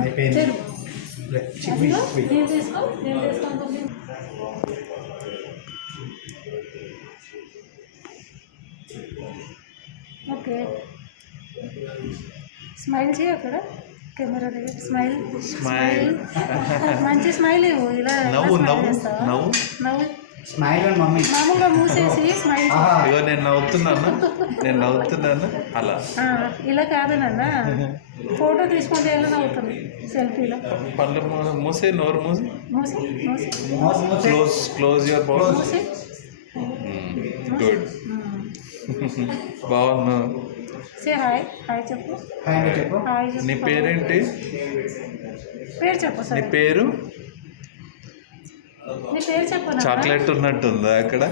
అయిపోయింది. Okay, smile చేయి అక్కడ కెమెరా దగ్గర. Smile smile. మంచి స్మైల్ ఇవ్వు. ఇలా నవ్వు నవ్వు నవ్వు. నవ్వు స్మైల్ అండ్ మమ్మీ. మామూలుగా మూసేసి స్మైల్. ఇగో నేను నవ్వుతున్నాను అలా. ఇలా కాదనన్న, ఫోటో తీసుకుంటే ఎలా నవ్వుతుంది సెల్ఫీలో. పళ్ళు మూసే, నోరు మూసి. మూసి క్లోజ్ యువర్ మౌత్. మూసి. గుడ్. బాగున్నా. Say hi. హాయ్ చెప్పు. హాయ్ చెప్పు. హాయ్ చెప్పు. నీ పేరేంటి? పేరు చెప్పు నీ సార్. పేరు? నీ పేరు చెప్పు. చాక్లెట్ ఉన్నట్టుందా అక్కడ?